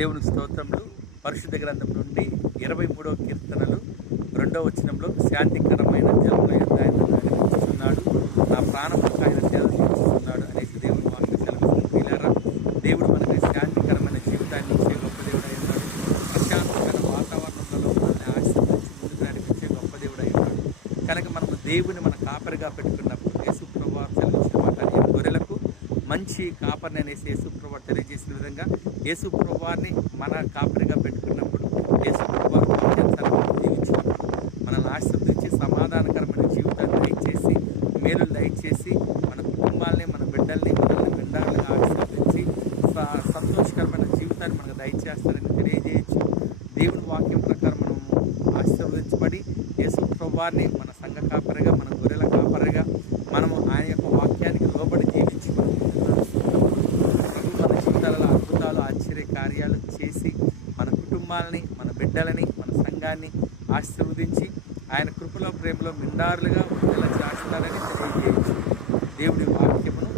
దేవునికి స్తోత్రములు. పరిశుద్ధ గ్రంథం నుండి 23వ కీర్తనలు 2వ వచనంలో, శాంతికరమైన జలముల యొద్ద ఆయన నడిపించుచున్నాడు, నా ప్రాణములకు ఆయన సేవ చేస్తున్నాడు అనేసి దేవుని వాక్యం సెలవిస్తుంది. ప్రియులారా, దేవుడు మనకి శాంతికరమైన జీవితాన్ని ఇచ్చే గొప్ప దేవుడు అయి ఉన్నాడు. ప్రశాంతమైన వాతావరణంలో మనల్ని ఆశీర్వదించి ముందుకు నడిపించే గొప్ప దేవుడు అయి ఉన్నాడు. కనుక మనము దేవుని మన కాపరిగా పెట్టుకున్నప్పుడు యేసు ప్రభువు సెలవించిన మాట, నేను గొర్రెలకు మంచి కాపరిని అనేసి యేసు ప్రభువు తెలియజేసిన విధంగా యేసు ప్రభువాన్ని మన కాపరిగా పెట్టుకున్నప్పుడు, యేసు ప్రభువు వాక్యానుసారం జీవించినప్పుడు మనల్ని ఆశీర్వదించి సమాధానకరమైన జీవితాన్ని దయచేసి, మేలు దయచేసి, మన కుటుంబాలని, మన బిడ్డల్ని, మనల్ని బిడ్డలుగా ఆశీర్వదించి సంతోషకరమైన జీవితాన్ని మనకు దయచేస్తారని తెలియజేయచ్చు. దేవుని వాక్యం ప్రకారం మనము ఆశీర్వదించబడి యేసు ప్రభువాన్ని మన సంఘ కాపరిగా, మన గొర్రెల కాపరిగా మనము ఆయన యొక్క వాక్యానికి లోబడి జీవించి మన జీవితాలలో అద్భుతాలు, ఆశ్చర్య కార్యాలు చేసి మన కుటుంబాలని, మన బిడ్డలని, మన సంఘాన్ని ఆశీర్వదించి ఆయన కృపలో, ప్రేమలో మిండారులుగా ఉండేలా చేస్తారని తెలియజేయచ్చు. దేవుడి వాక్యమును